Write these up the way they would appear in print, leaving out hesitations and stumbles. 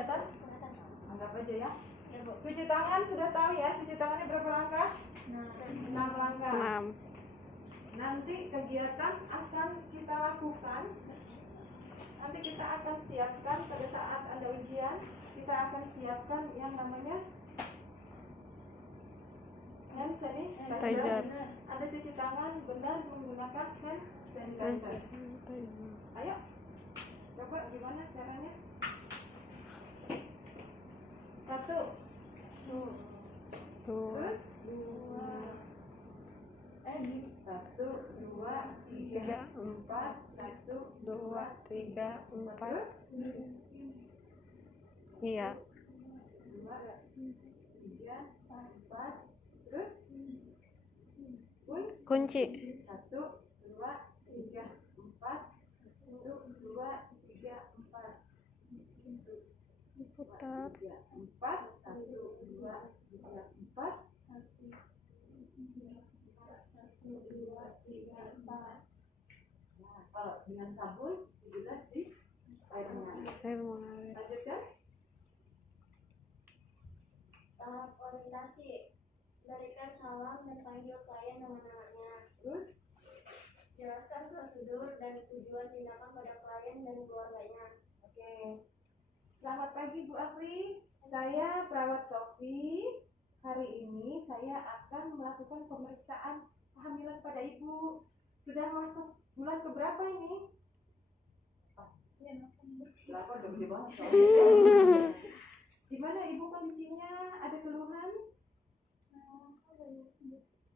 Kelihatan? Anggap aja ya. Cuci tangan sudah tahu ya, cuci tangannya berapa langkah? 6 langkah. 6. Nanti kegiatan akan kita lakukan. Nanti kita akan siapkan pada saat ada ujian, kita akan siapkan yang namanya hand sanitizer. Ada cuci tangan benar menggunakan hand sanitizer. Ayo, coba gimana caranya? 1, terus 2, 1, 2, 3, 4, 1, 2, 3, 4. terus Iya. 2, 3, 4, terus Kunci. 1, 2, 3, 4, 1, 2, 3, 4, Putar. 3, 4, 1, 2, 3, 4, 1, 2, 3, 4. Nah, kalau dengan sabun 17 di air mengalir. Air mengalir. Lanjutkan. Tahap orientasi, berikan salam dan panggil klien dengan namanya. Terus Jelaskan prosedur dan tujuan tindakan pada klien dan keluarganya. oke. Selamat pagi Bu Afri, saya perawat Sofi. Hari ini saya akan melakukan pemeriksaan kehamilan pada Ibu. Sudah masuk bulan keberapa ini? 8 udah gede banget. Gimana Ibu kondisinya? Ada keluhan?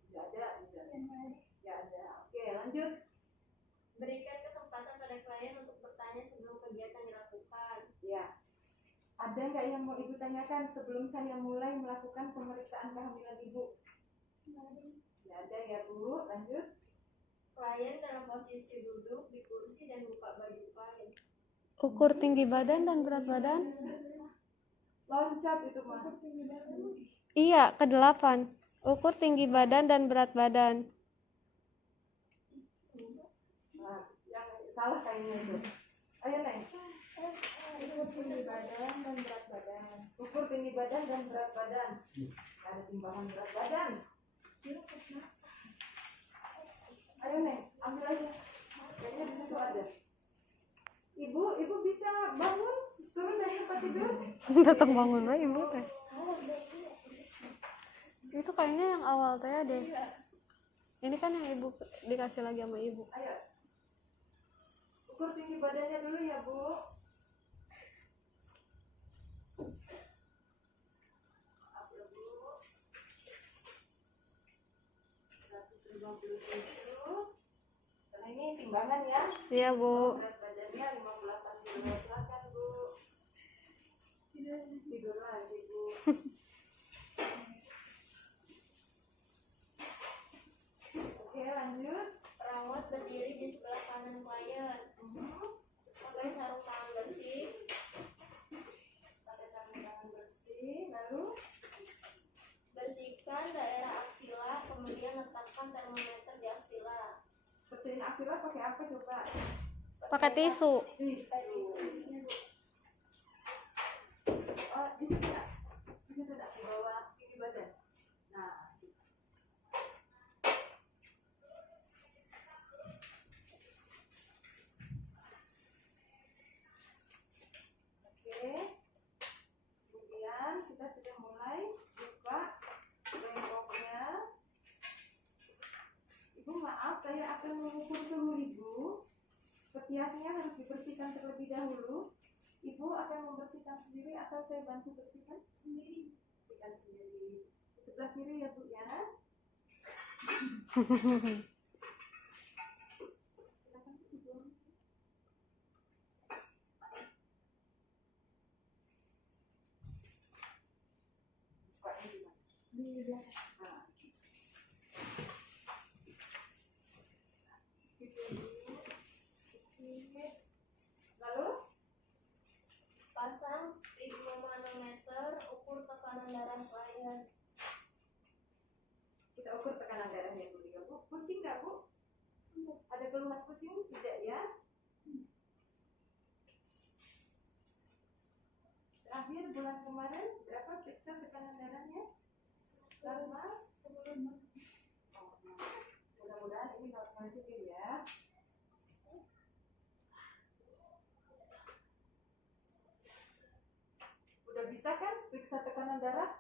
Tidak ada. Tidak ada. Oke, lanjut. Berikan kesempatan pada klien untuk bertanya sebelum kegiatan dilakukan. Ya. Ada nggak yang mau Ibu tanyakan sebelum saya mulai melakukan pemeriksaan kehamilan Ibu? Tidak ada ya Bu. Lanjut. Klien dalam posisi duduk di kursi dan buka baju klien. Ukur tinggi badan dan berat badan. Loncat itu mah. Iya, ke-8. Ukur tinggi badan dan berat badan. Nah, yang salah kayaknya itu. Ayo Neng. Ukur tinggi badan dan berat badan. Ukur tinggi badan dan berat badan. Ada timbangan berat badan. Ayo Neng, ambil aja. Kayaknya di situ ada. Ibu bisa bangun terus dari tempat tidur? Tetap bangun lah ibu teh. Itu kayaknya yang awal teh deh. Ini kan yang ibu dikasih lagi sama ibu. Ayo. Ukur tinggi badannya dulu ya Bu. Maaf ya Bu. 157. Karena ini timbangan ya. Iya bu. Berat badannya 58 kg. Silakan Bu. Tidur lagi Bu. Oke, lanjut. Perawat berdiri di sebelah kanan klien. Pakai sarung tangan bersih. Pakai sarung tangan bersih. Lalu Bersihkan daerah aksila, kemudian letakkan termometer di aksila. bersihin aksila pakai apa coba? Pakai tisu. Oh, di situ tak? Di situ tak? Di bawah tinggi badan. Nah, oke. Kemudian kita sudah mulai buka bengkoknya. Ibu maaf, saya akan mengukur suhu Ibu. Setiapnya harus dibersihkan terlebih dahulu. Ibu akan membersihkan sendiri atau saya bantu bersihkan? Sendiri. Bersihkan sendiri. Di sebelah kiri ya Bu ya. Silakan Ibu. Bukanya gimana? Nah. Lalu Pasang sphygmomanometer, ukur tekanan darah klien. kita ukur tekanan darahnya dulu ya Bu. Pusing nggak Bu? Ada keluhan pusing? Tidak ya? Nah, akhir bulan kemarin berapa periksa tekanan darahnya? Normal. Mudah-mudahan ini normal juga ya. Udah bisa kan periksa tekanan darah?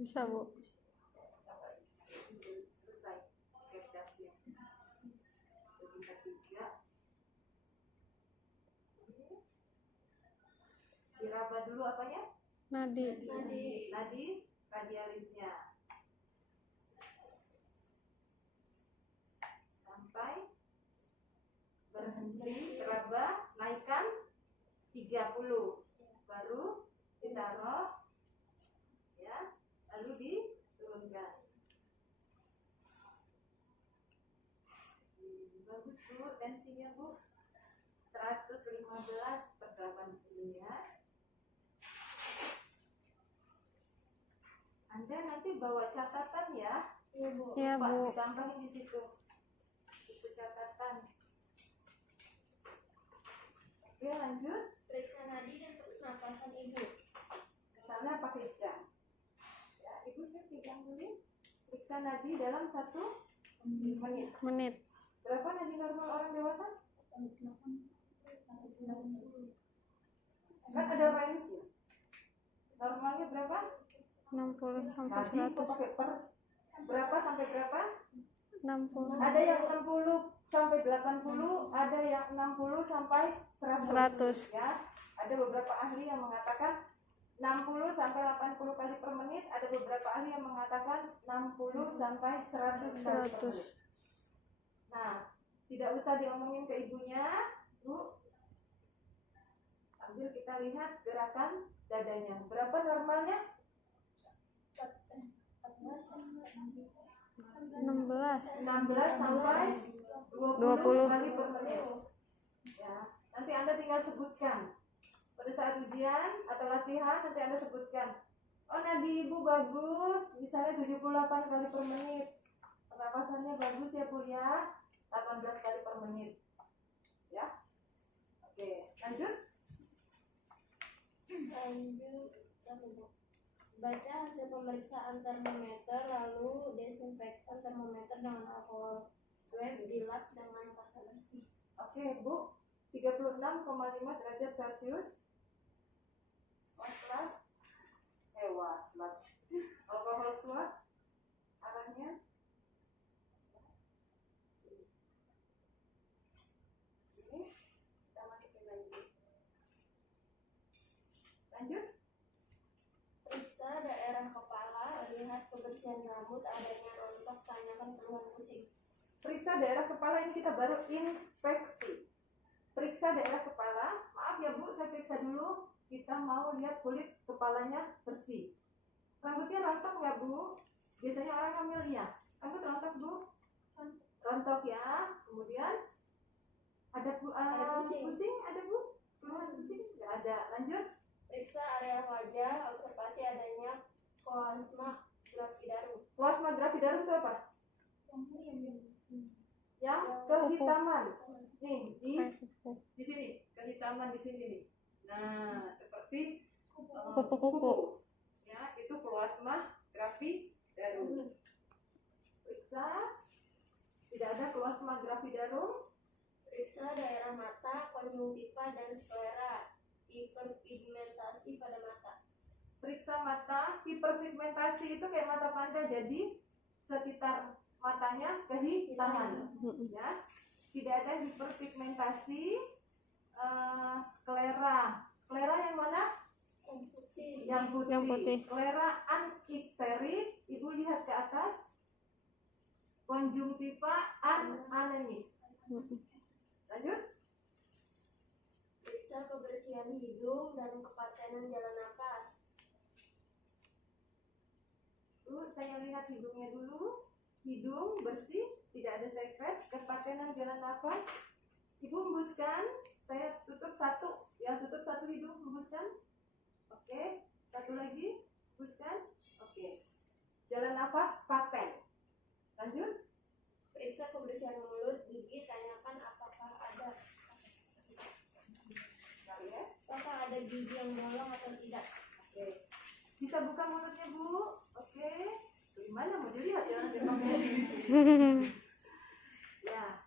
Bisa, Bu. Selesai kertasnya. Tingkat 3. Diraba dulu apanya? Nadi. Nadi radialisnya. Sampai berhenti, raba, naikkan 30. Baru ditaruh ya, lalu diturunkan. Bagus Bu, tensinya Bu 115/80 ya. Anda nanti bawa catatan ya. Iya, Bu. Iya, Pak, Bu. ditambahin di situ. Itu catatan. Oke, lanjut. Periksa nadi dan pernapasan ibu. Kesana pakai jam. Ya, Ibu saya pegang dulu. Periksa nadi dalam 1 menit. Menit. Berapa nadi normal orang dewasa? Kan ada range-nya. Normalnya berapa? 60 sampai Nadi kok 100. pakai per? Berapa sampai berapa? 60. Ada yang 60 sampai 80, ada yang 60 sampai 100. 100. Ya. Ada beberapa ahli yang mengatakan 60 sampai 80 kali per menit, ada beberapa ahli yang mengatakan 60 sampai 100 kali per menit. 100. Nah, tidak usah diomongin ke ibunya, Bu. Sambil kita lihat gerakan dadanya. Berapa normalnya? 16. 16 sampai 20 kali per menit. Ya, nanti Anda tinggal sebutkan. Pada saat ujian atau latihan nanti Anda sebutkan. Oh, nadi ibu bagus, misalnya 78 kali per menit. Pernapasannya bagus ya Bu ya, 18 kali per menit. Ya. Oke, lanjut. Baca hasil pemeriksaan termometer, lalu desinfektan termometer dengan alkohol swab, dilap dengan pasta bersih. Oke, Bu. 36,5 derajat Celcius. Waslat. Waslat. Alkohol swab. Arahnya. Ini kita masukin lagi. Lanjut. Periksa daerah kepala, lihat kebersihan rambut, adanya rontok, tanyakan keluhan pusing. Periksa daerah kepala ini kita baru inspeksi. Periksa daerah kepala. Maaf ya Bu, saya periksa dulu. Kita mau lihat kulit kepalanya bersih. Rambutnya rontok nggak Bu? Biasanya orang hamil ya. Rambut rontok Bu? Rontok ya. Kemudian ada pusing ada Bu? Keluhan pusing? Nggak ada. Lanjut. Periksa area wajah, observasi adanya koasma gravidarum. Plasma gravidarum itu apa? Yang kehitaman. Nih, di sini, kehitaman di sini nih. Nah, seperti Kupu-kupu. Ya, itu plasma gravidarum. Periksa tidak ada plasma gravidarum. Periksa daerah mata, konjungtiva dan sklera, hiperpigmentasi pada mata. Periksa mata, hiperpigmentasi itu kayak mata panda, jadi sekitar matanya kehitaman. Ya, tidak ada hiperpigmentasi. Sklera, sklera yang mana? Putih. Yang putih. Yang putih. Sklera anikterik, Ibu lihat ke atas. Konjungtiva ananemis. Lanjut. Periksa kebersihan hidung dan kepatenan jalan napas. Saya lihat hidungnya dulu. Hidung bersih, tidak ada sekret. Kepatenan jalan nafas. Ibu hembuskan. Saya tutup satu. Ya, tutup satu hidung, hembuskan. Oke. Satu lagi, hembuskan. Oke. Jalan nafas paten. Lanjut. Periksa kebersihan mulut, gigi, tanyakan apakah ada gigi yang bolong atau tidak. Bisa buka mulutnya, Bu. Oke. Gimana mau dilihat ya nanti ya.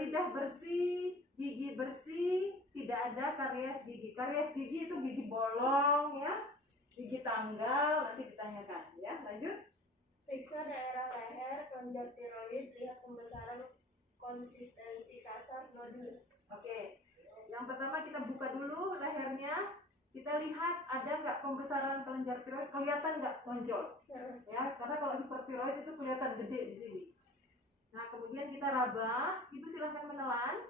Lidah bersih, gigi bersih, tidak ada karies gigi. Karies gigi itu gigi bolong ya, gigi tanggal, nanti ditanyakan ya. Lanjut. Periksa daerah leher, kelenjar tiroid, lihat pembesaran, konsistensi kasar, nodul. Oke. Yang pertama kita buka dulu lehernya. Kita lihat ada nggak pembesaran kelenjar tiroid, kelihatan nggak nonjol ya, karena kalau hipertiroid itu kelihatan gede di sini. Nah kemudian kita raba, ibu silahkan menelan.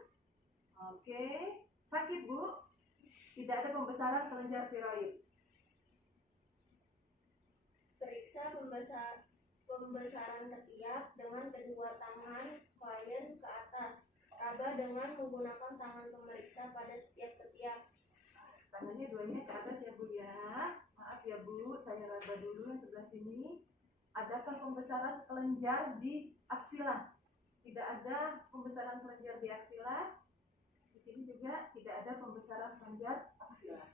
Oke, sakit Bu? Tidak ada pembesaran kelenjar tiroid. Periksa pembesaran ketiak dengan kedua tangan klien ke atas. Raba dengan menggunakan tangan pemeriksa pada setiap ketiak. Tangannya duanya ke atas ya Bu ya. Maaf ya Bu, saya raba dulu yang sebelah sini. Adakah pembesaran kelenjar di aksila? Tidak ada pembesaran kelenjar di aksila. Di sini juga tidak ada pembesaran kelenjar aksila.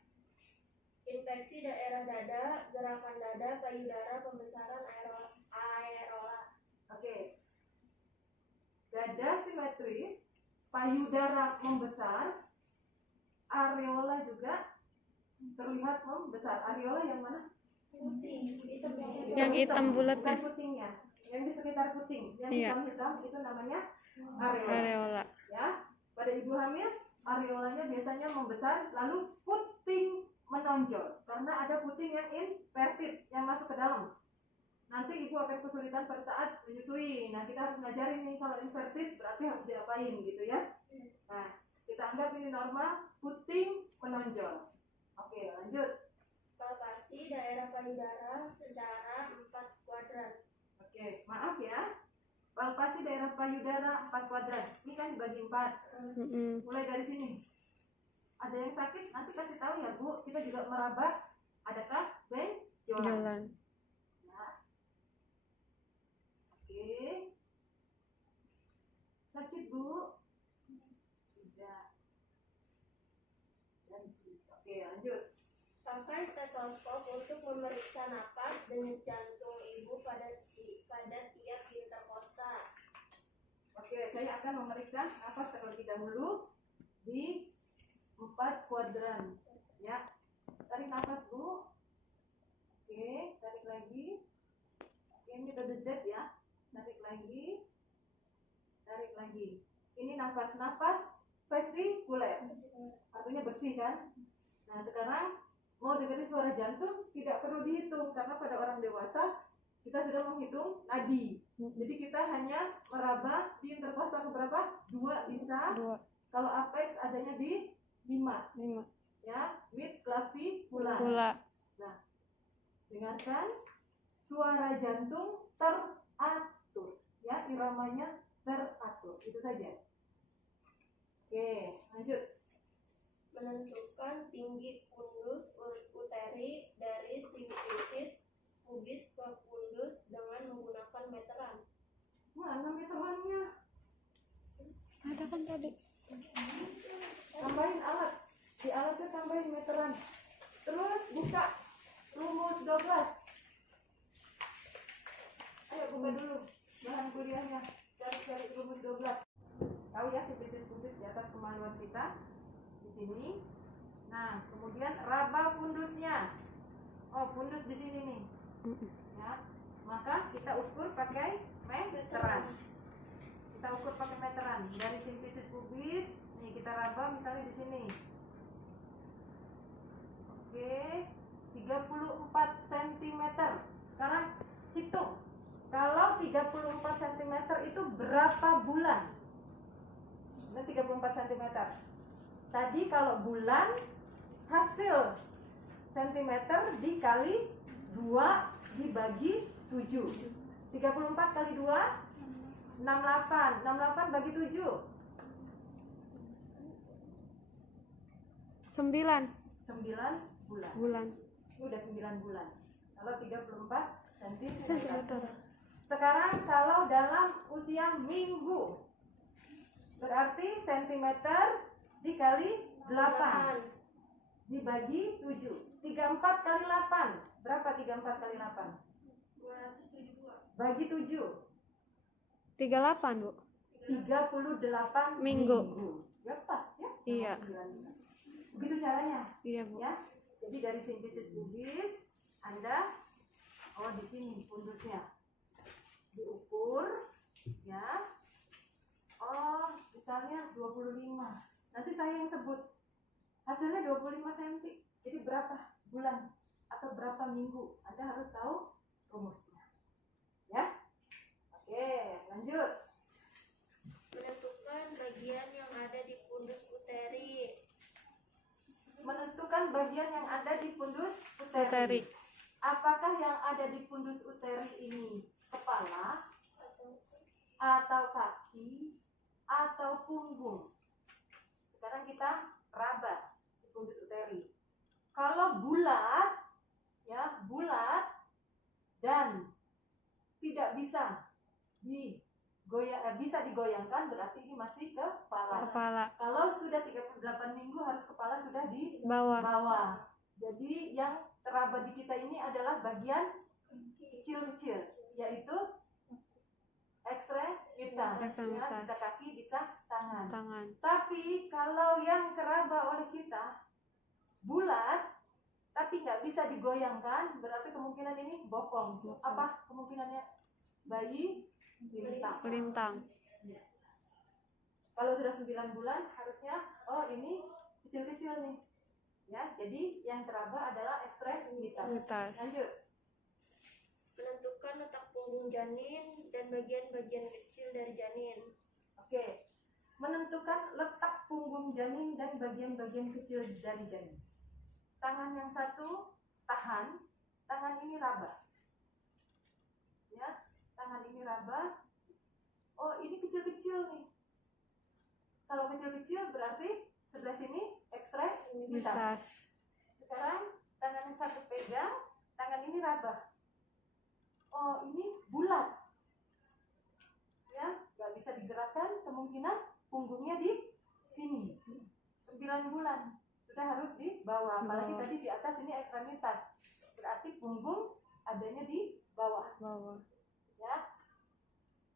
Infeksi daerah dada, gerakan dada, payudara, pembesaran aerola. Oke. Dada simetris, payudara membesar, areola juga terlihat membesar. Areola yang mana? Putih, hitam Yang hitam bulat bukan ya? putingnya, yang di sekitar puting, yang Iya. hitam itu namanya areola. Areola. Ya, pada ibu hamil areolanya biasanya membesar, lalu puting menonjol karena ada puting yang inverted yang masuk ke dalam. Nanti ibu akan kesulitan pada saat menyusui. Nah kita harus ngajarin nih kalau inverted berarti harus diapain gitu ya. Nah kita anggap ini normal, puting menonjol. Oke lanjut. Palpasi daerah payudara secara 4 kuadran. Oke maaf ya. Palpasi daerah payudara 4 kuadran. Ini kan dibagi 4. Mulai dari sini. Ada yang sakit nanti kasih tahu ya Bu. Kita juga meraba. Adakah benjolan? Jalan. Ya. Oke. Sakit Bu? Sudah. Dan oke lanjut. Pakai stetoskop untuk memeriksa napas denyut jantung ibu pada tiap interkosta. Oke, saya akan memeriksa nafas terlebih dahulu di 4 kuadran. Ya, tarik nafas Bu. Oke, tarik lagi. Ini metode Z ya. Tarik lagi. Tarik lagi. Ini nafas vesikuler. Artinya bersih kan? Nah, sekarang mau dengerin suara jantung tidak perlu dihitung karena pada orang dewasa kita sudah menghitung nadi. Jadi kita hanya meraba di interkosta keberapa? 2 bisa. 2. Kalau apex adanya di 5. 5. Ya, mid clavicula. Pula. Nah, dengarkan suara jantung teratur. Ya, iramanya teratur. Itu saja. Oke, lanjut. Menentukan tinggi fundus uteri dari simfisis pubis ke fundus dengan menggunakan meteran. Mana meterannya? Ada kan tadi? Tambahin alat. Di alatnya tambahin meteran. Terus buka rumus 12. Ayo buka dulu bahan kuliahnya. Cari rumus 12. Tahu ya simfisis pubis di atas kemaluan kita. Di sini. Nah, kemudian raba fundusnya. Oh, fundus di sini nih. Ya. Maka kita ukur pakai meteran. Kita ukur pakai meteran dari simfisis pubis. Nih kita raba misalnya di sini. Oke, 34 cm. Sekarang hitung. Kalau 34 cm itu berapa bulan? Ini 34 cm. Tadi kalau bulan hasil cm dikali 2 dibagi 7. 34 kali 2 68. 68 bagi 7 9 bulan. bulan. Ini udah 9 bulan. Kalau 34 cm. Sentimeter. Sekarang kalau dalam usia minggu berarti cm dikali 8 dibagi 7. 34 34 kali 8. Berapa 34 kali 8? 272. Bagi 7. 38, Bu. 38 Minggu. Ya pas ya? Iya. Begitu caranya. Iya, Bu. Ya. Jadi dari sintesis bubis Anda di sini pundusnya diukur ya. Misalnya 25. Nanti saya yang sebut. Hasilnya 25 cm. Jadi berapa bulan atau berapa minggu? Anda harus tahu rumusnya. Ya. Oke, lanjut. Menentukan bagian yang ada di pundus uteri. Menentukan bagian yang ada di pundus Uteri. uteri. Apakah yang ada di pundus uteri ini kepala atau kaki atau punggung? Sekarang kita raba di pundus uteri. Kalau bulat, ya bulat dan tidak bisa bisa digoyangkan, berarti ini masih kepala. Kepala. Kalau sudah 38 minggu harus kepala sudah di Bawah. bawah. Jadi yang teraba di kita ini adalah bagian kecil-kecil, yaitu ekstremitas. Ya, bisa kaki, bisa tangan. Tapi kalau yang teraba oleh kita bulat tapi nggak bisa digoyangkan, berarti kemungkinan ini bokong. Apa kemungkinannya? Bayi pelintang. Kalau sudah 9 bulan harusnya ini kecil-kecil nih. Ya, jadi yang teraba adalah ekstremitas. Lanjut. Menentukan letak punggung janin dan bagian-bagian kecil dari janin. Oke. Menentukan letak punggung janin dan bagian-bagian kecil dari janin. Tangan yang satu tahan, tangan ini raba. Ya, tangan ini raba. Ini kecil-kecil nih. Kalau kecil-kecil berarti sebelah sini ekstremitas. Sekarang tangan yang satu pegang, tangan ini raba. Ini bulat. Ya, nggak bisa digerakkan, kemungkinan punggungnya di sini. 9 bulan sudah harus di bawah. Apalagi tadi di atas ini ekstremitas. Berarti punggung adanya di bawah. Ya.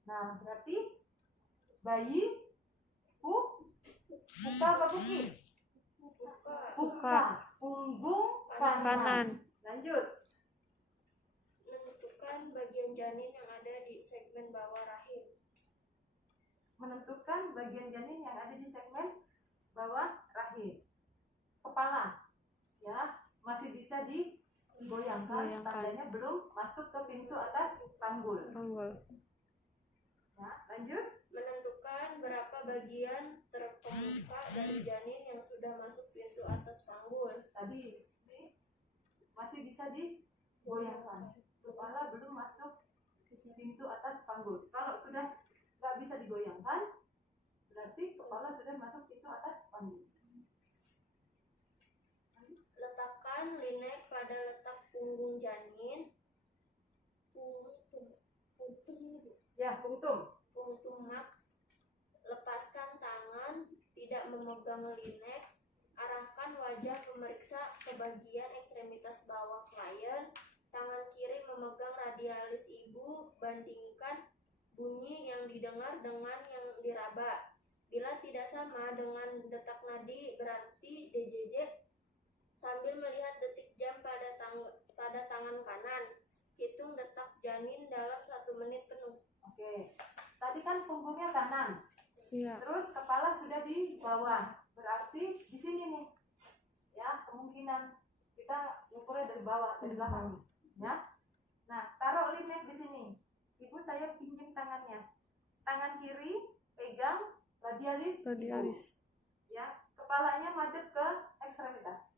Nah, berarti bayi buka apa buki? Buka. Punggung kanan. Lanjut. Menentukan bagian janin yang ada di segmen bawah rahim. Menentukan bagian janin yang ada di segmen bawah rahim. Kepala. Ya, masih bisa digoyangkan. Tandanya belum masuk ke pintu atas panggul. Ya, lanjut. Menentukan berapa bagian terkemuka dari janin yang sudah masuk pintu atas panggul. Tadi ini masih bisa digoyangkan. Kepala belum masuk ke pintu atas panggul. Kalau sudah nggak bisa digoyangkan, berarti kepala sudah masuk pintu atas panggul. Letakkan linek pada letak punggung janin. Punktum max. Lepaskan tangan, tidak memegang linek. Arahkan wajah pemeriksa ke bagian ekstremitas bawah klien. Tangan kiri memegang radialis ibu. Bandingkan bunyi yang didengar dengan yang diraba. Bila tidak sama dengan detak nadi, berarti DJJ. Sambil melihat detik jam pada tangan kanan, hitung detak janin dalam 1 menit penuh. Oke, tadi kan punggungnya kanan. Iya. Terus kepala sudah di bawah, berarti di sini nih. Ya, kemungkinan kita ukurnya dari bawah, dari belakang. Ya. Nah, taruh linek di sini. Ibu, saya pinjam tangannya. Tangan kiri pegang radialis. Ya, kepalanya madep ke ekstremitas.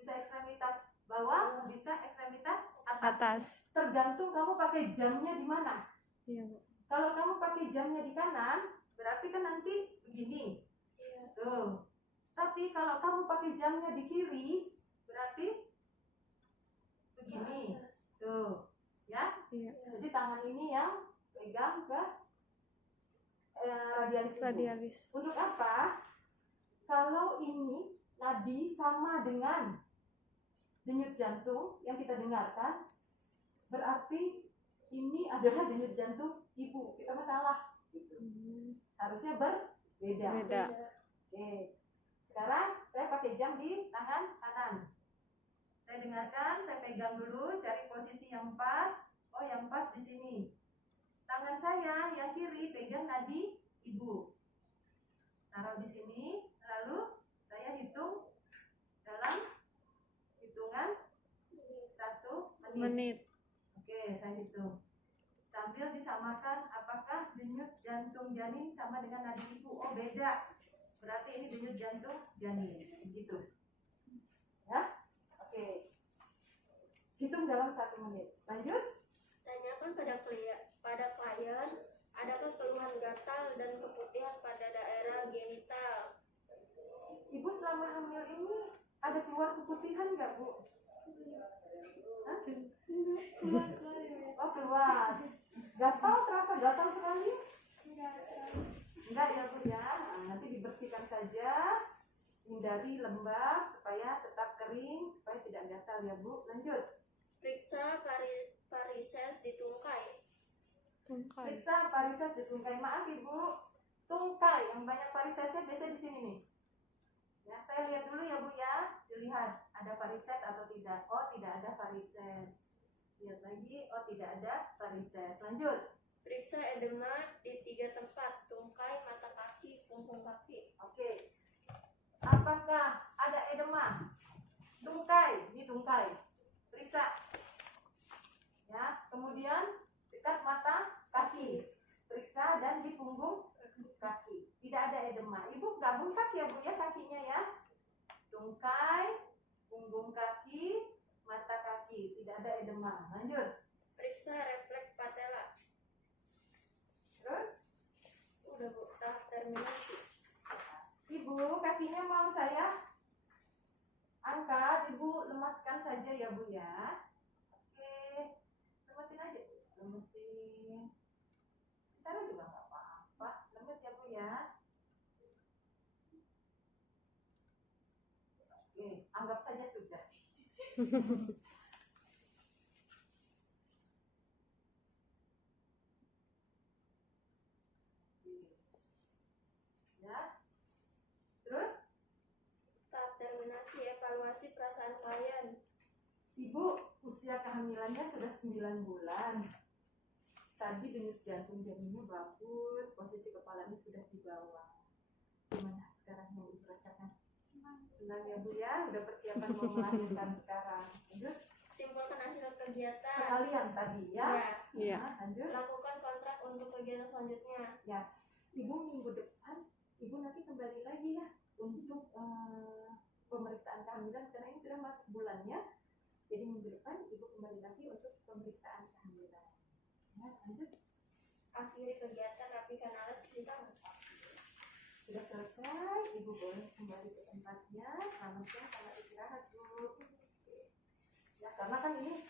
Bisa ekstremitas bawah, bisa ekstremitas atas. Tergantung kamu pakai jamnya di mana. Iya, Bu. Kalau kamu pakai jamnya di kanan, berarti kan nanti begini. Iya. Tuh. Tapi kalau kamu pakai jamnya di kiri, berarti begini. Tuh. Ya? Iya. Jadi tangan ini yang pegang ke radialis. Untuk apa? Kalau ini nadi sama dengan denyut jantung yang kita dengarkan, berarti ini adalah denyut jantung ibu. Kita masalah gitu. Harusnya berbeda. Beda. Oke. Sekarang saya pakai jam di tangan kanan. Saya dengarkan, saya pegang dulu, cari posisi yang pas. Oh, yang pas di sini. Tangan saya yang kiri pegang nadi ibu. Taruh di sini, lalu saya hitung dalam hitungan 1 menit. Menit. Oke, saya hitung. Sambil disamakan apakah denyut jantung janin sama dengan nadi ibu. Oh, beda. Berarti ini denyut jantung janin. Di situ. Ya? Oke. Hitung dalam 1 menit. Lanjut. Tanyakan pada klien, adakah keluhan gatal dan keputihan pada daerah genital? Ibu selama hamil ini ada keluar keputihan nggak, Bu? Hah? Oh, keluar. Gatal, terasa gatal sekali? Enggak ya, Bu ya. Nah, nanti dibersihkan saja. Hindari lembab supaya tetap kering, supaya tidak gatal ya, Bu. Lanjut. Periksa varises di tungkai. Tungkai. Periksa varises di tungkai. Maaf Ibu, tungkai yang banyak varisesnya biasanya di sini nih. Ya, saya lihat dulu ya Bu ya. Dilihat ada varises atau tidak. Oh, tidak ada varises. Lihat lagi. Oh, tidak ada varises. Lanjut. Periksa edema di 3 tempat, tungkai, mata kaki, punggung kaki. Oke. Apakah ada edema? Tungkai, di tungkai. Periksa. Ya, kemudian dekat mata kaki. Periksa dan di punggung kaki. Tidak ada edema. Ibu nggak bengkak ya Bu ya kakinya ya. Tungkai, punggung kaki, mata kaki. Tidak ada edema. Lanjut. Periksa refleks patella. Terus, Udah Bu, tahap terminasi. Ibu kakinya mau saya angkat. Ibu lemaskan saja ya Bu ya. Oke, lemesin aja Bu. Lemesin. Cara juga nggak apa-apa. Lemes ya Bu ya. Oke, anggap saja sudah. Ya. Terus, Tahap terminasi, evaluasi perasaan klien. Ibu usia kehamilannya sudah 9 bulan. Tadi denyut jantung janinnya bagus, posisi kepalanya sudah di bawah. Gimana sekarang yang Ibu rasakan? Senang ya Bu ya, udah persiapan mau melahirkan sekarang. Lanjut. Simpulkan hasil kegiatan. Sekalian tadi ya. Iya. Nah, lanjut. Lakukan kontrak untuk kegiatan selanjutnya. Ya, Ibu minggu depan, Ibu nanti kembali lagi ya untuk pemeriksaan kehamilan karena ini sudah masuk bulannya. Jadi minggu depan Ibu kembali lagi untuk pemeriksaan kehamilan. Ya, lanjut. Akhiri kegiatan, rapikan alat cuci tangan. Sudah selesai, Ibu boleh kembali ke tempatnya. Selamat siang, selamat istirahat Bu. Ya, karena kan ini